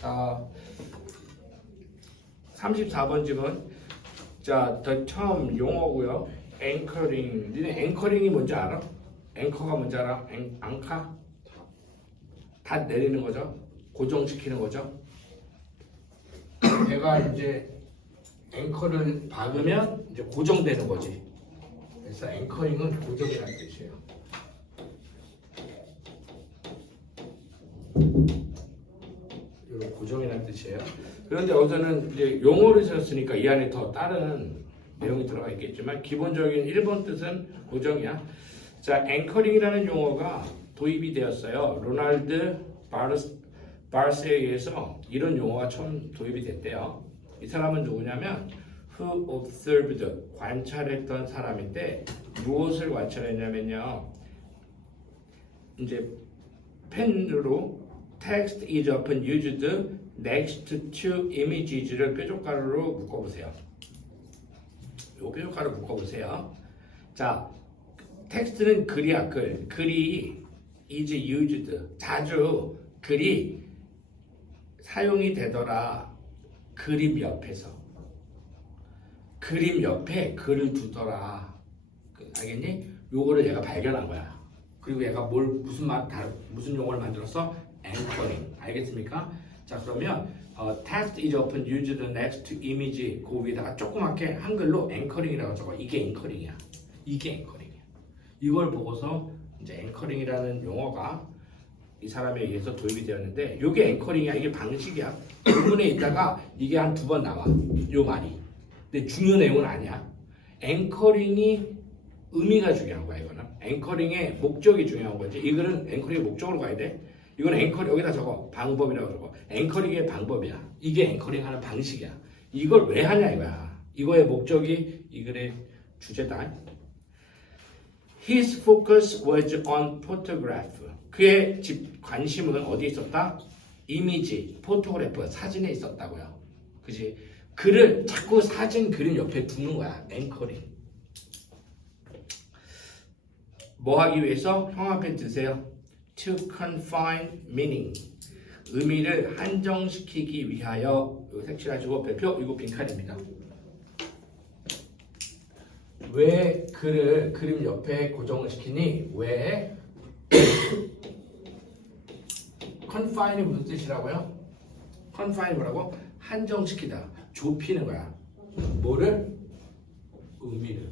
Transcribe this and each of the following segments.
자, 34번 질문. 자, 처음 용어고요. 앵커링. 니네 앵커링이 뭔지 알아? 앵커가 뭔지 알아? 앙카? 다 내리는 거죠. 고정시키는 거죠. 얘가 이제 앵커를 박으면 이제 고정되는 거지. 그래서 앵커링은 고정이라는 뜻이에요. 이런 고정이라는 뜻이에요. 그런데 여기서는 이제 용어를 썼으니까 이 안에 더 다른 내용이 들어가 있겠지만 기본적인 1번 뜻은 고정이야. 자, 앵커링이라는 용어가 도입이 되었어요. 로날드 바르스에 의해서 이런 용어가 처음 도입이 됐대요. 이 사람은 누구냐면 who observed, 관찰했던 사람인데 무엇을 관찰했냐면요. 이제 펜으로 text is often used next to images를 뾰족가루로 묶어보세요. 요 뾰족가루 묶어보세요. 자, 텍스트는 글이야, 글. 글이 is used, 자주 글이 사용이 되더라. 그림 옆에서. 그림 옆에 글을 두더라. 알겠니? 요거를 얘가 발견한 거야. 그리고 얘가 무슨 용어를 만들었어? 앵커링. 알겠습니까? 자, 그러면 text is often used next to image 그 위에다가 조그맣게 한글로 앵커링이라고 적어. 이게 앵커링이야. 이게 앵커링이야. 이걸 보고서 이제 앵커링이라는 용어가 이 사람에 의해서 도입이 되었는데 이게 앵커링이야. 이게 방식이야. 본문에 있다가 이게 한 2번 나와. 요 말이. 근데 중요한 내용은 아니야. 앵커링이 의미가 중요한 거야. 이거는 앵커링의 목적이 중요한 거지. 이거는 앵커링의 목적으로 가야 돼. 이건 앵커링 여기다 적어. 방법이라고 적어. 앵커링의 방법이야. 이게 앵커링 하는 방식이야. 이걸 왜 하냐 이거야. 이거의 목적이 이 글의 주제다. His focus was on photograph. 그의 관심은 어디에 있었다? 이미지, 포토그래프, 사진에 있었다고요. 그지? 글을 자꾸 사진 그림 옆에 두는 거야. 앵커링. 뭐 하기 위해서? 형 앞에 드세요. To confine meaning. 의미를 한정시키기 위하여. 이거 색칠하시고 별표. 이거 빈칸입니다. 왜 글을 그림 옆에 고정을 시키니? 왜? confine이 무슨 뜻이라고요? confine 뭐라고? 한정시키다. 좁히는 거야. 뭐를? 의미를.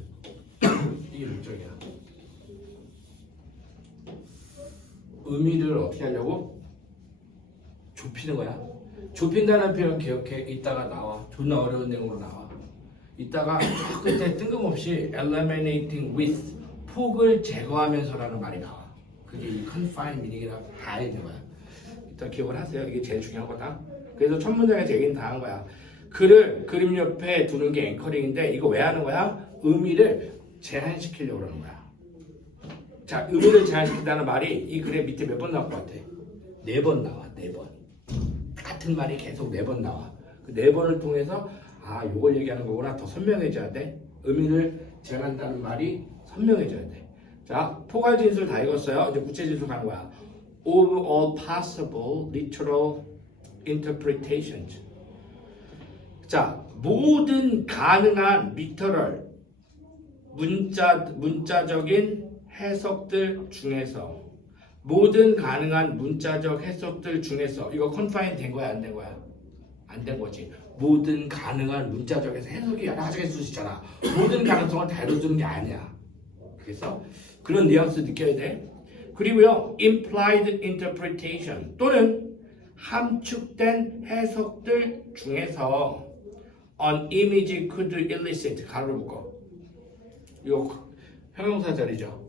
이게 목적이야. 의미를 어떻게 하려고? 좁히는 거야. 좁힌다는 표현 기억해. 이따가 나와. 존나 어려운 내용으로 나와. 이따가 끝에 뜬금없이 eliminating with, 폭을 제거하면서라는 말이 나와. 그게 이 confine meaning이라고 다 있는 거야. 일단 기억을 하세요. 이게 제일 중요한 거다. 그래서 첫 문장에서 얘기는 다 한 거야. 글을 그림 옆에 두는 게 앵커링인데 이거 왜 하는 거야? 의미를 제한시키려고 그러는 거야. 자, 의미를 제한시킨다는 말이 이 글의 밑에 몇 번 나올 것 같아? 4번 나와. 4번. 같은 말이 계속 4번 나와. 그 4번을 통해서 아, 요걸 얘기하는 거구나. 더 선명해져야 돼. 의미를 제한한다는 말이 선명해져야 돼. 자, 포괄 진술 다 읽었어요. 이제 구체 진술 가는 거야. Of all possible literal interpretations. 자, 모든 가능한 literal 문자적인 해석들 중에서 모든 가능한 문자적 해석들 중에서 이거 confine 된 거야, 안 된 거야? 안 된 거지. 모든 가능한 문자적에서 해석이 여러 가지가 있을 수 있잖아. 모든 가능성을 다뤄주는 게 아니야. 그래서 그런 뉘앙스 느껴야 돼. 그리고요, implied interpretation 또는 함축된 해석들 중에서 an image could elicit 가로를 묶어. 이거 형용사 자리죠.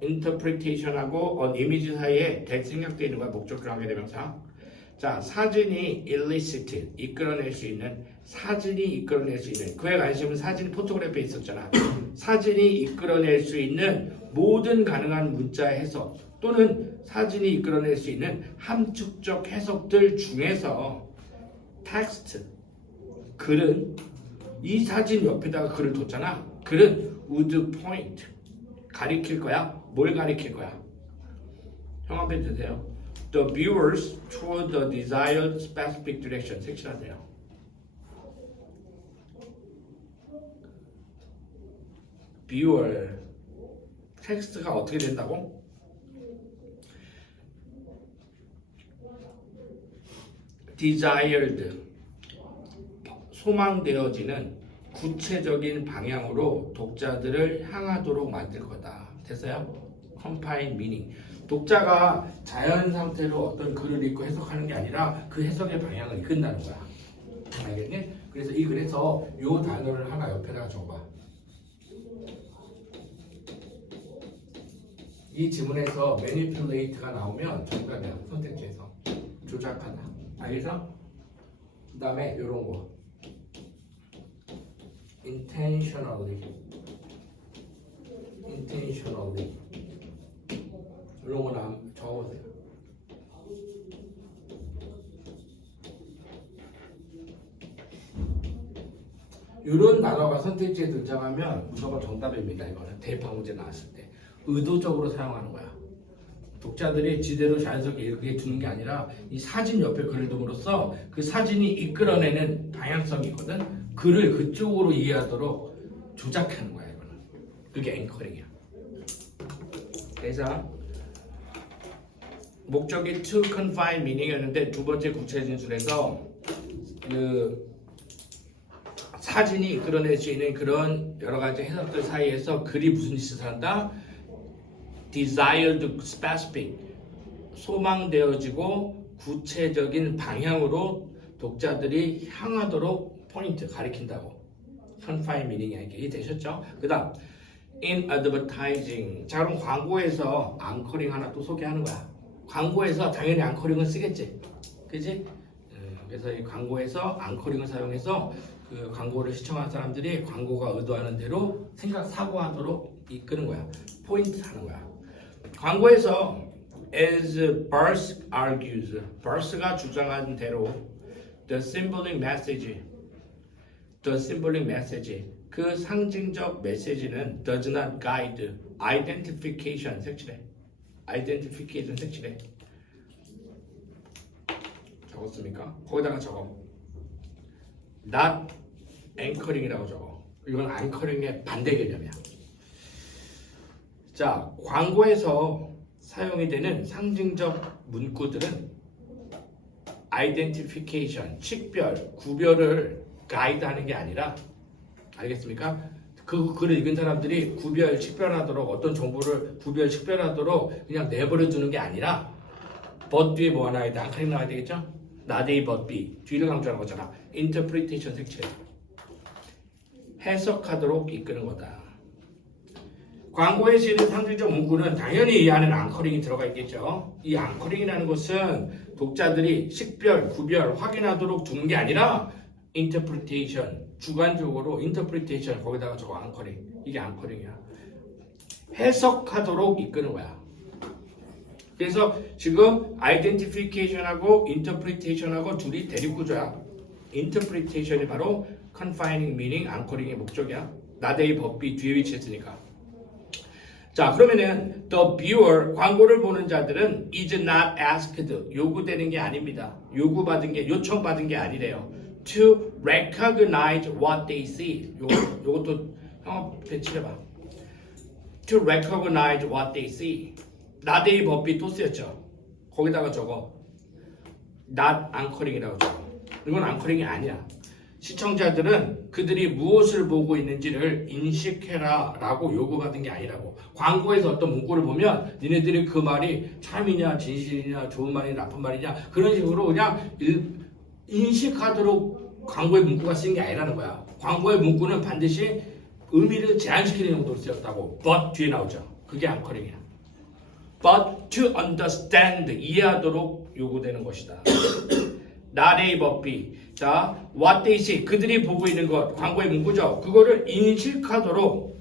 interpretation하고 an image 사이에 생략되어 있는 거야. 목적 관계 대명사. 자, 사진이 elicit 이끌어낼 수 있는, 사진이 이끌어낼 수 있는, 그의 관심은 사진 포토그래프에 있었잖아. 사진이 이끌어낼 수 있는 모든 가능한 문자 해석 또는 사진이 이끌어낼 수 있는 함축적 해석들 중에서 텍스트, 글은 이 사진 옆에다가 글을 뒀잖아. 글은 would point, 가리킬 거야. 뭘 가리킬 거야? 형 앞에 드세요. the viewers toward the desired specific direction. 색칠하세요. viewer 텍스트가 어떻게 된다고? desired 소망되어지는 구체적인 방향으로 독자들을 향하도록 만들 거다. 됐어요? confine meaning. 독자가 자연 상태로 어떤 글을 읽고 해석하는 게 아니라 그 해석의 방향을 이끈다는 거야. 알겠니? 그래서 이 글에서 요 단어를 하나 옆에다가 적어봐. 이 지문에서 manipulate가 나오면 정답이야. 선택지에서 조작하다. 알겠어? 그 다음에 요런 거 intentionally 이런 거나 적어보세요. 이런 단어가 선택지에 등장하면 무조건 정답입니다. 이거는 대입학 문제 나왔을 때 의도적으로 사용하는 거야. 독자들이 지대로 자연스럽게 읽게 두는 게 아니라 이 사진 옆에 글을 둠으로써 그 사진이 이끌어내는 방향성이 있거든. 글을 그쪽으로 이해하도록 조작하는 거야. 이거는 그게 앵커링이야. 그래서 목적이 to confine meaning이었는데 두 번째 구체 진술에서 그 사진이 이끌어낼 수 있는 그런 여러 가지 해석들 사이에서 글이 무슨 짓을 한다? desired specific 소망되어지고 구체적인 방향으로 독자들이 향하도록 포인트 가리킨다고. confine meaning이 이게 되셨죠? 그 다음 in advertising. 자 그럼 광고에서 앙커링 하나 또 소개하는 거야. 광고에서 당연히 앙커링을 쓰겠지, 그지? 그래서 이 광고에서 앙커링을 사용해서 그 광고를 시청한 사람들이 광고가 의도하는 대로 사고하도록 이끄는 거야. 포인트 하는 거야. 광고에서 as Barthes argues, Barthes가 주장한 대로 the symbolic message, 그 상징적 메시지는 does not guide identification. 색칠해. identification 색칠해. 적었습니까? 거기다가 적어. not anchoring이라고 적어. 이건 앵커링의 반대 개념이야. 자, 광고에서 사용이 되는 상징적 문구들은 identification, 식별, 구별을 가이드하는 게 아니라, 알겠습니까? 그 글을 읽은 사람들이 구별, 식별하도록 어떤 정보를 구별, 식별하도록 그냥 내버려 두는 게 아니라 but 뒤에 뭐 하나 있다. 앙커링 나와야 되겠죠? not A but B. 뒤를 강조하는 거잖아. interpretation 색칠. 해석하도록 이끄는 거다. 광고에 쓰이는 상징적 문구는 당연히 이 안에는 앙커링이 들어가 있겠죠. 이 앙커링이라는 것은 독자들이 식별, 구별, 확인하도록 두는 게 아니라 interpretation, 주관적으로 interpretation 거기다가 저거 앙커링. 이게 앙커링이야. 해석하도록 이끄는 거야. 그래서 지금 identification하고 interpretation하고 둘이 대립구조야. interpretation이 바로 confining meaning, 앙커링의 목적이야. 나대의 법비 뒤에 위치했으니까. 자, 그러면은 the viewer, 광고를 보는 자들은 is not asked, 요구되는 게 아닙니다. 요청받은 게 아니래요. to recognize what they see. 요것도 형 배치해봐. to recognize what they see. 나대의 법비 또 쓰였죠. 거기다가 적어. not anchoring이라고 적어. 이건 앙커링이 아니야. 시청자들은 그들이 무엇을 보고 있는지를 인식해라 라고 요구받은 게 아니라고. 광고에서 어떤 문구를 보면 니네들이 그 말이 참이냐 진실이냐 좋은 말이냐 나쁜 말이냐 그런 식으로 그냥 인식하도록 광고의 문구가 쓰인 게 아니라는 거야. 광고의 문구는 반드시 의미를 제한시키는 용도로 쓰였다고. but 뒤에 나오죠. 그게 앙커링이야. but to understand, 이해하도록 요구되는 것이다. 나레이 법비. 자, what they see, 그들이 보고 있는 것, 광고의 문구죠. 그거를 인식하도록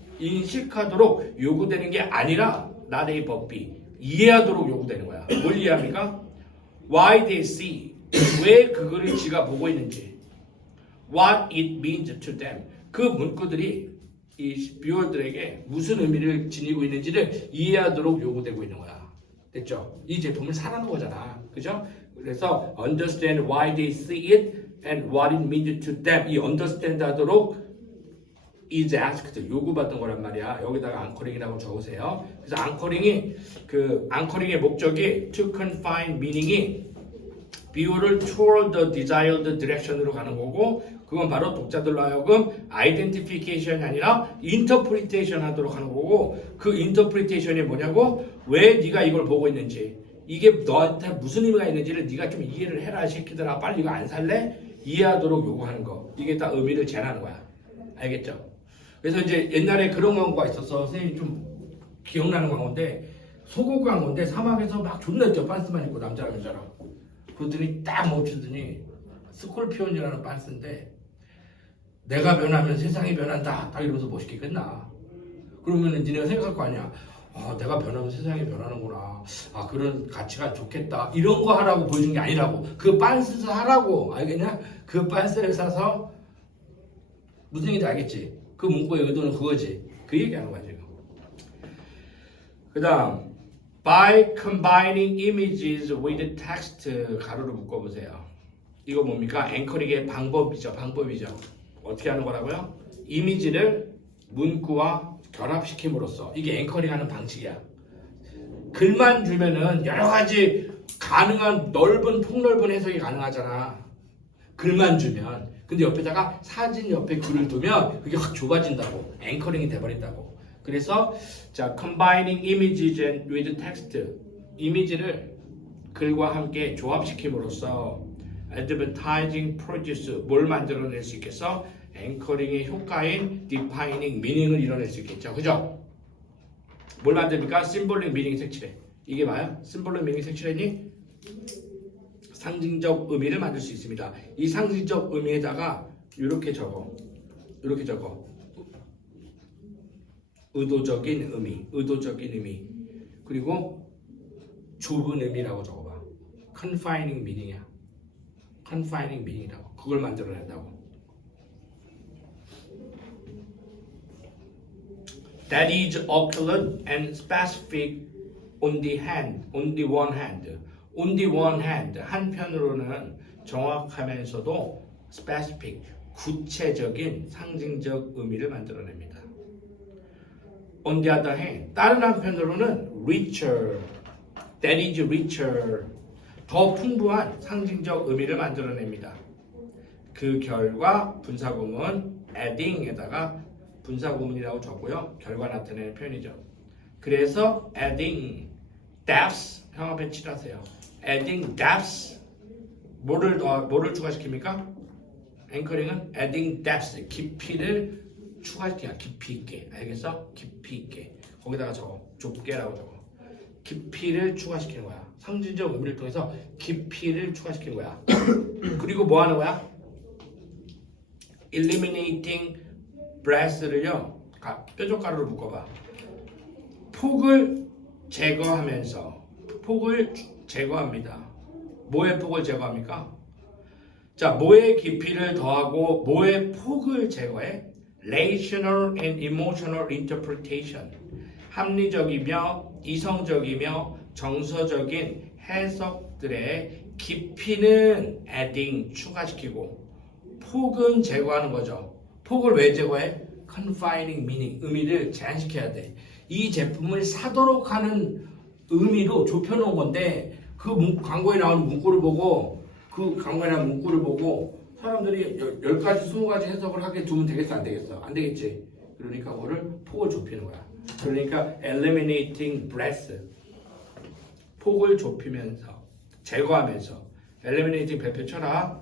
요구되는 게 아니라 나레이 법비, 이해하도록 요구되는 거야. 뭘 이해합니까? Why they see, 왜 그거를 지가 보고 있는지. What it means to them, 그 문구들이 이 뷰어들에게 무슨 의미를 지니고 있는지를 이해하도록 요구되고 있는 거야. 됐죠? 이 제품을 사라는 거잖아. 그죠? 그래서 understand why they see it and what it means to them. 이 understand 하도록 is asked 요구받은 거란 말이야. 여기다가 앙커링이라고 적으세요. 그래서 앙커링의 목적이 to confine meaning이 비유를 toward the desired direction으로 가는 거고 그건 바로 독자들로 하여금 identification이 아니라 interpretation 하도록 하는 거고 그 interpretation이 뭐냐고 왜 네가 이걸 보고 있는지 이게 너한테 무슨 의미가 있는지를 네가 좀 이해를 해라 새끼들아 빨리 이거 안 살래? 이해하도록 요구하는 거 이게 다 의미를 제한하는 거야. 알겠죠? 그래서 이제 옛날에 그런 광고가 있었어. 선생님이 좀 기억나는 광고인데 소고기 광고인데 사막에서 막 존나 뛰어 빤스만 입고 남자랑 여자랑 그러더니 딱 멈추더니 스콜피온이라는 빤스인데 내가 변하면 세상이 변한다 딱 이러면서 멋있게 끝나. 그러면은 니네가 생각할 거 아니야. 아 내가 변하면 세상이 변하는구나. 아 그런 가치가 좋겠다. 이런 거 하라고 보여준 게 아니라고. 그 빤스 하라고. 알겠냐? 그 빤스를 사서 무슨 얘기인지 알겠지? 그 문구의 의도는 그거지. 그 얘기하는 거야 지금. 그 다음 by combining images with text 가로로 묶어보세요. 이거 뭡니까? 앵커링의 방법이죠. 어떻게 하는 거라고요? 이미지를 문구와 결합시킴으로써 이게 앵커링하는 방식이야. 글만 주면은 여러 가지 가능한 폭넓은 해석이 가능하잖아. 글만 주면. 근데 옆에다가 사진 옆에 글을 두면 그게 확 좁아진다고. 앵커링이 돼버린다고. 그래서 자, combining images with text 이미지를 글과 함께 조합시킴으로써 advertising produce 뭘 만들어낼 수 있겠어? 앵커링의 효과인 defining meaning을 이뤄낼 수 있겠죠. 그죠? 뭘 만듭니까? symbolic meaning 색칠해. 이게 뭐야? symbolic meaning 색칠했니? 상징적 의미를 만들 수 있습니다. 이 상징적 의미에다가 이렇게 적어. 의도적인 의미. 그리고 좁은 의미라고 적어봐. confining meaning이야. confining meaning이라고. 그걸 만들어낸다고. That is occult and specific on the one hand. On the one hand, 한편으로는 정확하면서도 specific, 구체적인 상징적 의미를 만들어냅니다. On the other hand, 다른 한편으로는 richer, that is richer, 더 풍부한 상징적 의미를 만들어냅니다. 그 결과 분사구문 adding에다가 분사구문이라고 적고요. 결과 나타내는 표현이죠. 그래서 adding depth 형 앞에 칠하세요. adding depth 뭐를 추가시킵니까? 앵커링은 adding depth 깊이를 추가시키냐. 깊이 있게. 알겠어? 깊이 있게. 거기다가 적어. 좁게라고 적어. 깊이를 추가시키는 거야. 상징적 의미를 통해서 깊이를 추가시키는 거야. 그리고 뭐 하는 거야? eliminating breath를요. 뾰족가루로 묶어봐. 폭을 제거하면서 폭을 제거합니다. 뭐의 폭을 제거합니까? 자, 뭐의 깊이를 더하고 뭐의 폭을 제거해? Rational and emotional interpretation. 합리적이며 이성적이며 정서적인 해석들의 깊이는 adding 추가시키고 폭은 제거하는 거죠. 폭을 왜 제거해? confining meaning 의미를 제한시켜야 돼. 이 제품을 사도록 하는 의미로 좁혀놓은 건데 그 광고에 나오는 문구를 보고 사람들이 10가지, 20가지 해석을 하게 두면 되겠어? 안 되겠어? 안 되겠지. 그러니까 뭐를 폭을 좁히는 거야. 그러니까 eliminating breadth 폭을 좁히면서 제거하면서 eliminating 별표 쳐라.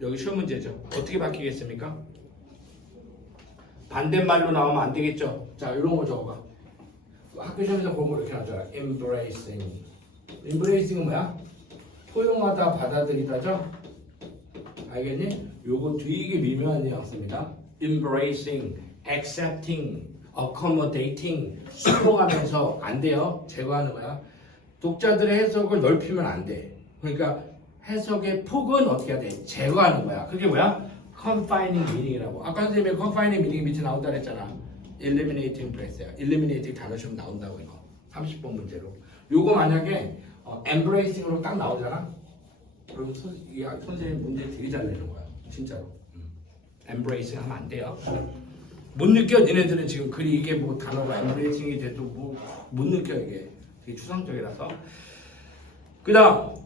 여기 쉬운 문제죠. 어떻게 바뀌겠습니까? 반대말로 나오면 안 되겠죠. 자, 이런 거 적어봐. 학교 시험에서 그런 거 이렇게 나오잖아. embracing. embracing은 뭐야? 포용하다, 받아들이다죠? 알겠니? 요거 되게 미묘한 뉘앙스입니다. embracing, accepting, accommodating, 수용하면서 안 돼요. 제거하는 거야. 독자들의 해석을 넓히면 안 돼. 그러니까 해석의 폭은 어떻게 해야 돼? 제거하는 거야. 그게 뭐야? confining meaning이라고. 아까 선생님이 confining meaning 밑에 나온다 그랬잖아. eliminating breath야. eliminating 단어 좀 나온다고 이거. 30번 문제로. 요거 만약에 embracing으로 딱 나오잖아. 그럼 선생님 문제 되게 잘 내는 거야. 진짜로. embracing 하면 안 돼요. 못 느껴. 니네들은 지금 글이 이게 뭐 단어가 embracing이 돼도 뭐 못 느껴. 이게 되게 추상적이라서. 그 다음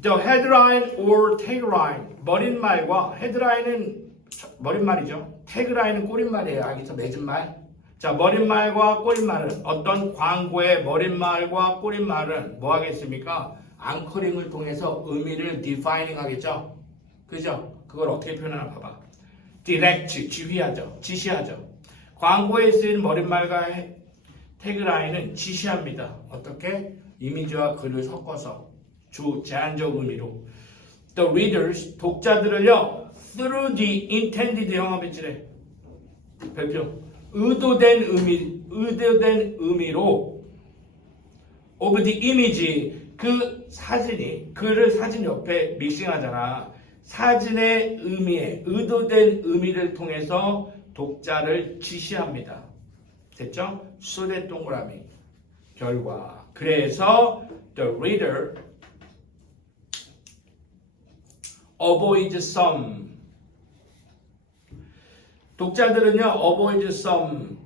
the headline or tagline. 머릿말과 headline은 머릿말이죠. tagline은 꼬릿말이에요. 여기서 맺은 말. 자, 머릿말과 꼬릿말은 어떤 광고의 머릿말과 꼬릿말은 뭐 하겠습니까? 앙커링을 통해서 의미를 defining 하겠죠? 그죠? 그걸 어떻게 표현하나 봐봐. direct, 지시하죠. 광고에 쓰인 머릿말과 태그라인은 지시합니다. 어떻게? 이미지와 글을 섞어서 제한적 의미로. The readers, 독자들을요, through the intended 영어배치래. 별표. 의도된 의미로 of the image, 그 사진이 글을 사진 옆에 믹싱하잖아. 사진의 의미에 의도된 의미를 통해서 독자를 지시합니다. 됐죠? 수대 동그라미 결과. 그래서 the reader avoids some. 독자들은요, avoid some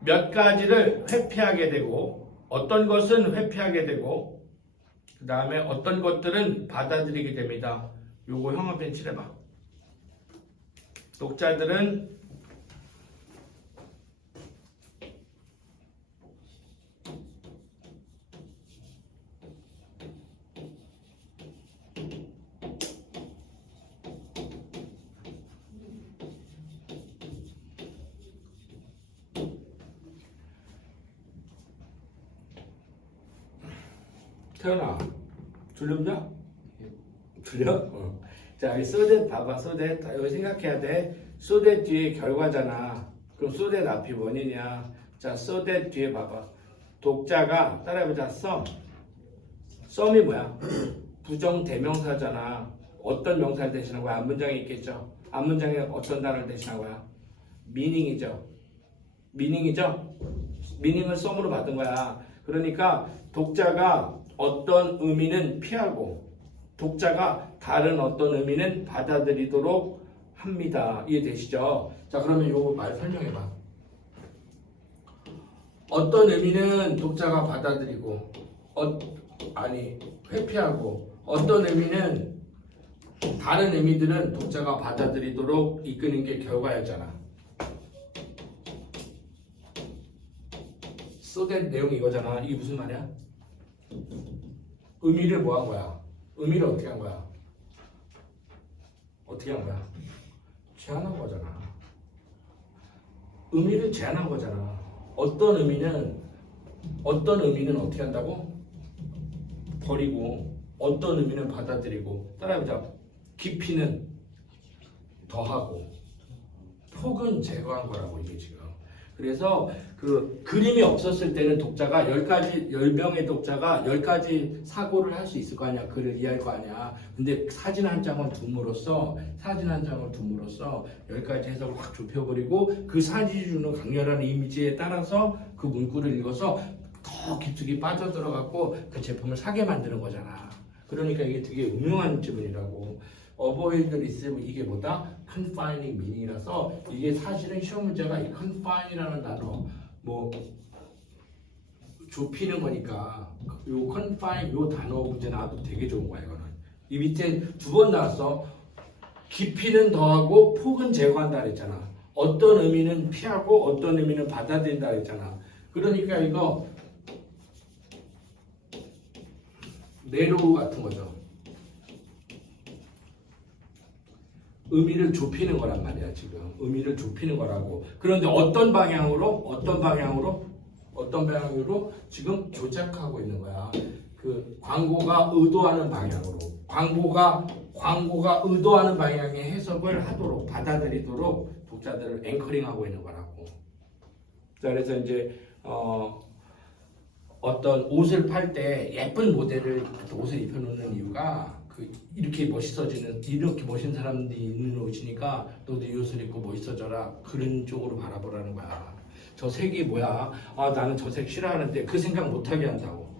몇 가지를 회피하게 되고 어떤 것은 회피하게 되고 그 다음에 어떤 것들은 받아들이게 됩니다. 요거 형광펜 칠해봐. 독자들은 태연아, 졸렵냐? 졸려? 자, 여기 소댓 봐봐. 소댓 여기 생각해야 돼. 소댓 뒤에 결과잖아. 그럼 소댓 앞이 원인이야. 자, 소댓 뒤에 봐봐. 독자가 따라해보자. 썸이 뭐야? 부정 대명사잖아. 어떤 명사를 대신한 거야? 앞문장에 있겠죠. 앞문장에 어떤 단어를 대신한 거야? 미닝이죠. 미닝을 썸으로 받은 거야. 그러니까 독자가 어떤 의미는 피하고 독자가 다른 어떤 의미는 받아들이도록 합니다. 이해되시죠? 자, 그러면 요거 말 설명해봐. 어떤 의미는 독자가 받아들이고 회피하고 어떤 의미는 다른 의미들은 독자가 받아들이도록 이끄는 게 결과였잖아. 써댄 내용이 이거잖아. 이게 무슨 말이야? 의미를 뭐 한 거야? 의미를 어떻게 한 거야? 제한한 거잖아. 의미를 제한한 거잖아. 어떤 의미는 어떻게 한다고? 버리고 어떤 의미는 받아들이고. 따라해보자. 깊이는 더하고 폭은 제거한 거라고 이게 지금. 그래서 그 그림이 없었을 때는 독자가 10명의 독자가 10가지 사고를 할 수 있을 거 아니야. 글을 이해할 거 아니야. 근데 사진 한 장을 둠으로써 10가지 해석을 확 좁혀버리고 그 사진이 주는 강렬한 이미지에 따라서 그 문구를 읽어서 더 깊숙이 빠져들어갖고 그 제품을 사게 만드는 거잖아. 그러니까 이게 되게 음흉한 지문이라고. 어보이드를 있으면 이게 뭐다? confining meaning이라서 이게 사실은 시험 문제가 이 confine이라는 단어 뭐 좁히는 거니까 요 confine 요 단어 문제 나와도 되게 좋은 거야. 이거는 이 밑에 2번 나왔어. 깊이는 더하고 폭은 제거한다 그랬잖아. 어떤 의미는 피하고 어떤 의미는 받아들인다 그랬잖아. 그러니까 이거 내로 같은 거죠. 의미를 좁히는 거란 말이야. 지금 의미를 좁히는 거라고. 그런데 어떤 방향으로 지금 조작하고 있는 거야. 그 광고가 의도하는 방향으로 광고가 의도하는 방향의 해석을 하도록 받아들이도록 독자들을 앵커링하고 있는 거라고. 자, 그래서 이제 어떤 옷을 팔 때 예쁜 모델을 옷을 입혀놓는 이유가 이렇게 멋진 사람들이 입는 옷이니까 너도 이 옷을 입고 멋있어져라. 그런 쪽으로 바라보라는 거야. 저 색이 뭐야? 나는 저 색 싫어하는데 그 생각 못하게 한다고.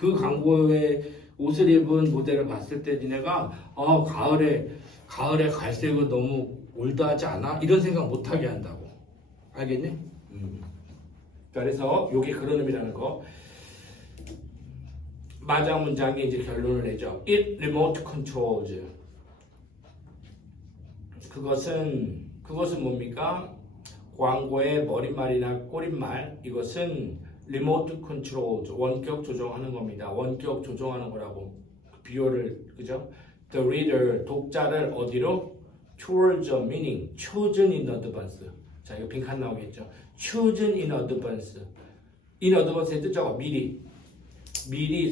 그 광고에 옷을 입은 모델을 봤을 때 니네가 가을에 갈색은 너무 올드하지 않아? 이런 생각 못하게 한다고. 알겠니? 그래서 요게 그런 의미라는 거. 마지막 문장이 이제 결론을 내죠. It remote controls. 그것은 뭡니까? 광고의 머릿말이나 꼬릿말, 이것은 remote controls, 원격 조정하는 겁니다. 원격 조정하는 거라고. 비유를, 그죠? The reader, 독자를 어디로? Towards a meaning, chosen in advance. 자, 이거 빈칸 나오겠죠? Chosen in advance. In advance의 뜻자가 미리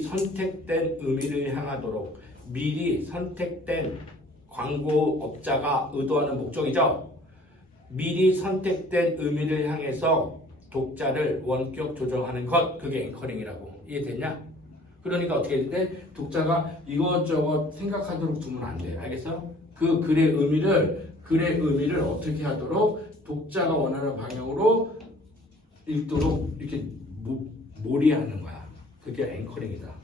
선택된 의미를 향하도록, 미리 선택된 광고업자가 의도하는 목적이죠. 미리 선택된 의미를 향해서 독자를 원격 조정하는 것, 그게 앵커링이라고. 이해됐냐? 그러니까 어떻게 돼? 독자가 이것저것 생각하도록 두면 안 돼. 알겠어? 그 글의 의미를 어떻게 하도록 독자가 원하는 방향으로 읽도록 이렇게 몰이하는 거야. 그게 앵커링이다.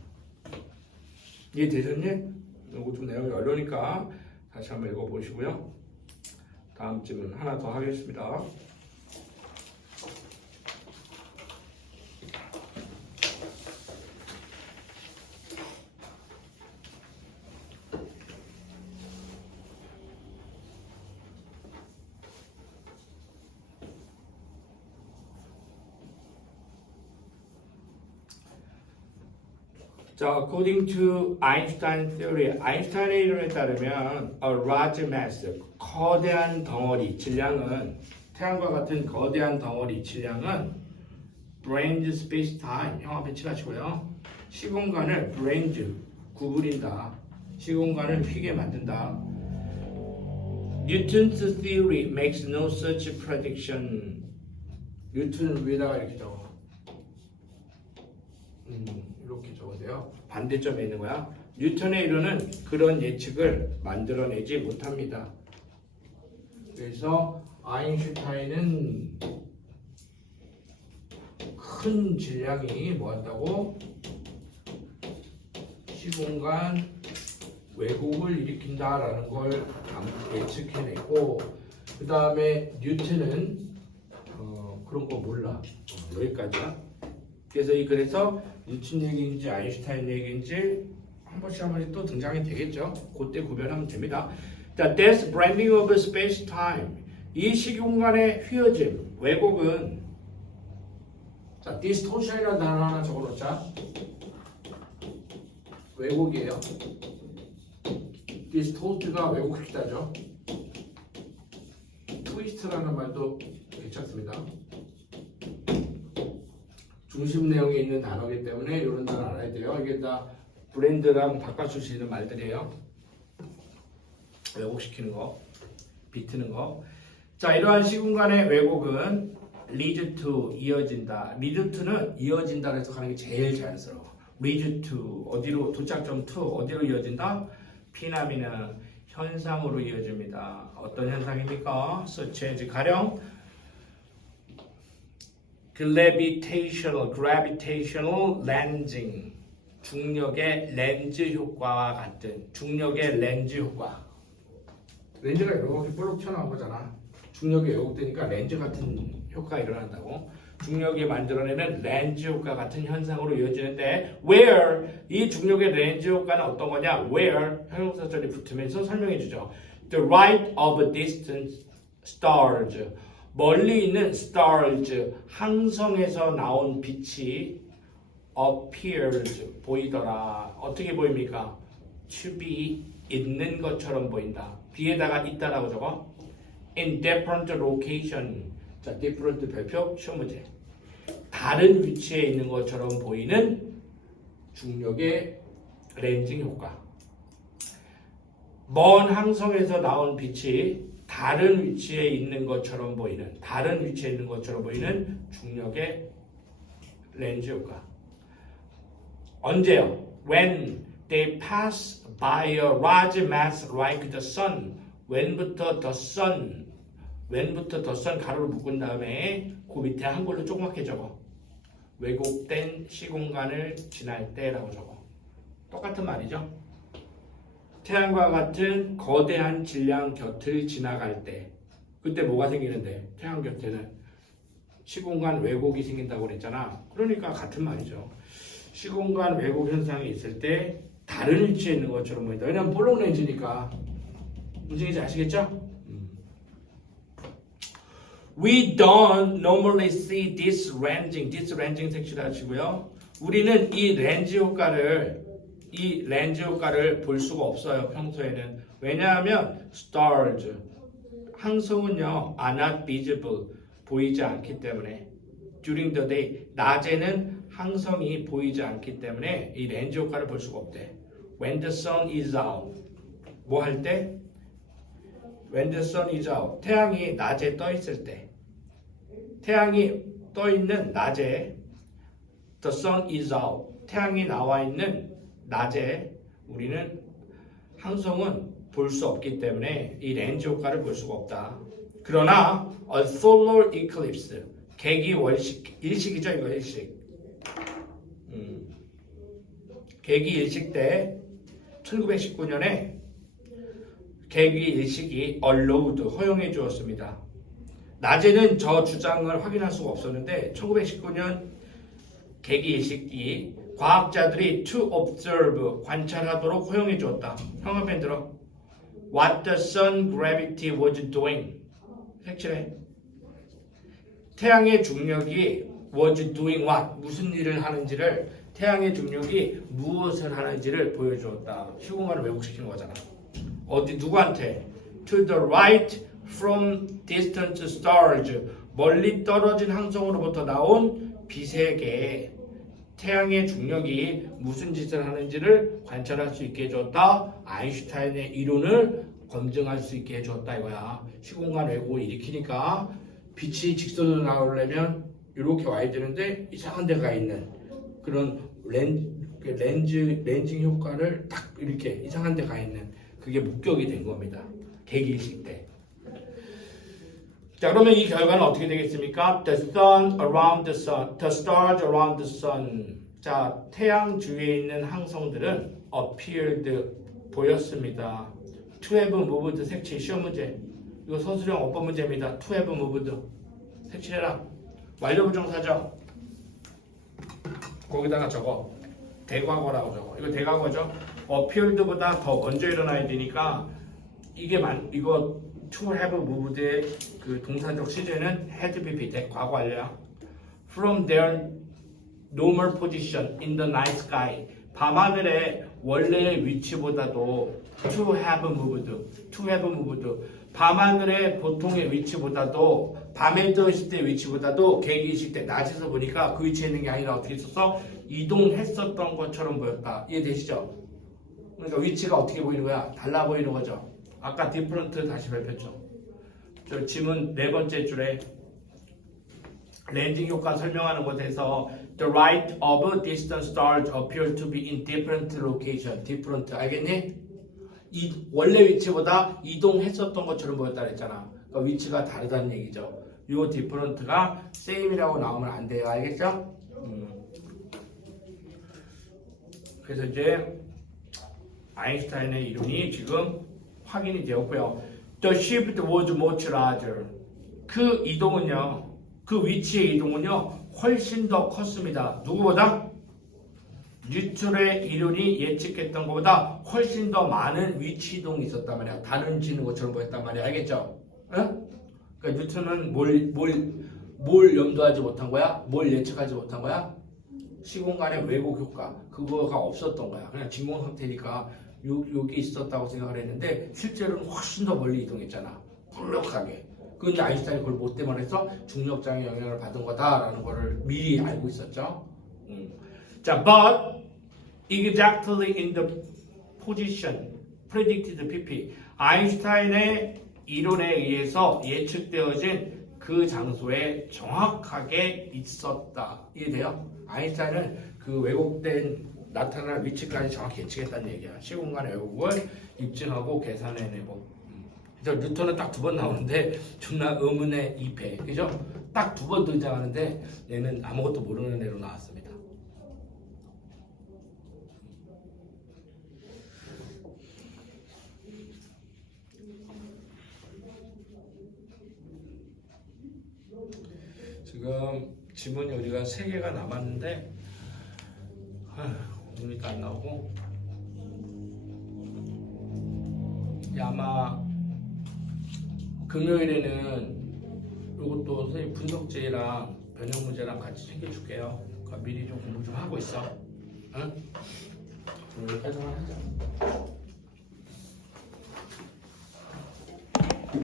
이해되셨니? 이거 좀 내용이 어려우니까 다시 한번 읽어보시고요. 다음 질문 하나 더 하겠습니다. 자, according to Einstein theory, 아인슈타인의 이론에 따르면 a large mass, 거대한 덩어리, 질량은 태양과 같은 거대한 덩어리, 질량은 brand space-time, 형 앞에 칠하시고요. 시공간을 brand, 구부린다. 시공간을 휘게 만든다. Newton's theory makes no such prediction. 뉴턴은 위에다가 이렇게 적어. 이렇게 적으세요. 반대점에 있는 거야. 뉴턴의 이론은 그런 예측을 만들어내지 못합니다. 그래서 아인슈타인은 큰 질량이 뭐 한다고? 시공간 왜곡을 일으킨다라는 걸 예측해내고, 그 다음에 뉴턴은 그런 거 몰라. 여기까지야. 그래서 뉴턴 얘기인지 아인슈타인 얘기인지 한 번씩 또 등장이 되겠죠. 그때 구별하면 됩니다. 자, That's branding of space-time. 이 시공간의 휘어짐, 왜곡은, 자, distortion이라는 단어 하나 적어놓자. 왜곡이에요. distort가 왜곡시키다죠. twist라는 말도 괜찮습니다. 중심 내용이 있는 단어이기 때문에 이런 단어 알아야 돼요. 이게 다 브랜드랑 바꿔줄 수 있는 말들이에요. 왜곡시키는 거, 비트는 거. 자, 이러한 시공간의 왜곡은 lead to, 이어진다. lead to는 이어진다로 해석하는 게 제일 자연스러워. lead to, 어디로, 도착점 to, 어디로 이어진다? 피나미나 현상으로 이어집니다. 어떤 현상입니까? such as, 가령 gravitational lensing, 중력의 렌즈 효과와 같은, 중력의 렌즈 효과. 렌즈가 이렇게 볼록 튀어나온 거잖아. 중력이 왜곡되니까 렌즈 같은 효과가 일어난다고. 중력이 만들어내는 렌즈 효과 같은 현상으로 이어지는데, where, 이 중력의 렌즈 효과는 어떤 거냐? where, 형용사절이 붙으면서 설명해 주죠. the light of distant stars, 멀리 있는 stars, 항성에서 나온 빛이 appears, 보이더라. 어떻게 보입니까? to be, 있는 것처럼 보인다. 뒤에다가 있다라고 적어. in different location. 자, different 별표, 시험 문제. 다른 위치에 있는 것처럼 보이는 중력의 렌징 효과. 먼 항성에서 나온 빛이 다른 위치에 있는 것처럼 보이는, 다른 위치에 있는 것처럼 보이는 중력의 렌즈 효과. 언제요? When they pass by a large mass like the sun. when부터 the sun, when부터 the sun 가로를 묶은 다음에 그 밑에 한글로 조그맣게 적어. 왜곡된 시공간을 지날 때라고 적어. 똑같은 말이죠. 태양과 같은 거대한 질량 곁을 지나갈 때 그때 뭐가 생기는데 태양 곁에는 시공간 왜곡이 생긴다고 그랬잖아. 그러니까 같은 말이죠. 시공간 왜곡 현상이 있을 때 다른 위치에 있는 것처럼 보인다. 왜냐면 볼록 렌즈니까. 무슨 얘기인지 아시겠죠? We don't normally see this ranging 색칠하시고요. 우리는 이 렌즈 효과를 볼 수가 없어요. 평소에는. 왜냐하면 stars 항성은요 are not visible 보이지 않기 때문에 during the day 낮에는 항성이 보이지 않기 때문에 이 렌즈 효과를 볼 수가 없대. When the sun is out 뭐 할 때? When the sun is out 태양이 낮에 떠 있을 때 태양이 떠 있는 낮에 the sun is out 태양이 나와 있는 낮에 우리는 항성은 볼 수 없기 때문에 이 렌즈 효과를 볼 수가 없다. 그러나 a solar eclipse 개기 월식 일식이죠 이거 일식 개기 일식 때 1919년에 개기 일식이 allowed 허용해 주었습니다. 낮에는 저 주장을 확인할 수가 없었는데 1919년 개기 일식이 과학자들이 to observe 관찰하도록 허용해 주었다. 형광펜 들어. What the sun gravity was doing. 색칠해. 태양의 중력이 was doing what 무슨 일을 하는지를 태양의 중력이 무엇을 하는지를 보여주었다. 시공간을 왜곡시키는 거잖아. 어디 누구한테? To the right from distant stars 멀리 떨어진 항성으로부터 나온 빛에게 태양의 중력이 무슨 짓을 하는지를 관찰할 수 있게 해줬다. 아인슈타인의 이론을 검증할 수 있게 해줬다 이거야. 시공간 왜곡을 일으키니까 빛이 직선으로 나오려면 이렇게 와야 되는데 이상한 데가 있는 그런 렌징 효과를 딱 이렇게 이상한 데가 있는 그게 목격이 된 겁니다. 개기일식 때. 자, 그러면 이 결과는 어떻게 되겠습니까? The sun around the sun, the stars around the sun. 자, 태양 주위에 있는 항성들은 appeared 보였습니다. To have moved 색칠 시험 문제. 이거 서술형 어법 문제입니다. To have moved 색칠해라. 완료부정사죠. 거기다가 적어. 대과거라고 적어. 이거 대과거죠. appeared보다 더 먼저 일어나야 되니까 이거 to have moved의 그 동사적 시제는 had be 과거 완료야. From their normal position in the night sky. 밤하늘의 원래의 위치보다도 to have moved. 밤하늘의 보통의 위치보다도 밤에 떠 있을 때 위치보다도 개기있을 때 낮에서 보니까 그 위치에 있는 게 아니라 어떻게 있었어? 이동했었던 것처럼 보였다. 이해되시죠? 그러니까 위치가 어떻게 보이는 거야? 달라 보이는 거죠. 아까 different 다시 발표했죠. 저 지문 네 번째 줄에 렌징 효과 설명하는 곳에서 the right of distant stars appear to be in different location. different 알겠니? 이 원래 위치보다 이동했었던 것처럼 보였다 그랬잖아. 그러니까 위치가 다르다는 얘기죠. 요 different가 same이라고 나오면 안 돼요. 알겠죠? 그래서 이제 아인슈타인의 이론이 지금 확인이 되었고요. The shift was much larger. 그 이동은요, 그 위치의 이동은요, 훨씬 더 컸습니다. 누구보다? 뉴턴의 이론이 예측했던 것보다 훨씬 더 많은 위치 이동이 있었단 말이야. 다른 지는 것처럼 보였단 말이야. 알겠죠? 응? 그러니까 뉴턴은 뭘 염두하지 못한 거야? 뭘 예측하지 못한 거야? 시공간의 왜곡 효과. 그거가 없었던 거야. 그냥 진공 상태니까 여기 있었다고 생각을 했는데 실제로는 훨씬 더 멀리 이동했잖아. 굴럭하게. 근데 아인슈타인이 그걸 못 때문에서 중력장의 영향을 받은 거다라는 거를 미리 알고 있었죠. 자, but exactly in the position predicted PP. 아인슈타인의 이론에 의해서 예측되어진 그 장소에 정확하게 있었다. 이해돼요? 아인슈타인은 그 왜곡된 나타날 위치까지 정확히 예측했다는 얘기야. 시공간의 왜곡을 입증하고 계산해내고. 그래서 뉴턴은 딱 두 번 나오는데 존나 의문의 2패. 그죠? 딱 두 번 등장하는데 얘는 아무것도 모르는 애로 나왔습니다. 지금 지문이 우리가 3개가 남았는데 오늘도 안 나오고 아마 금요일에는 이것도 선생님 분석제랑 변형 문제랑 같이 챙겨줄게요. 그러니까 미리 좀 공부 좀 하고 있어. 응? 오늘 해석을 하자.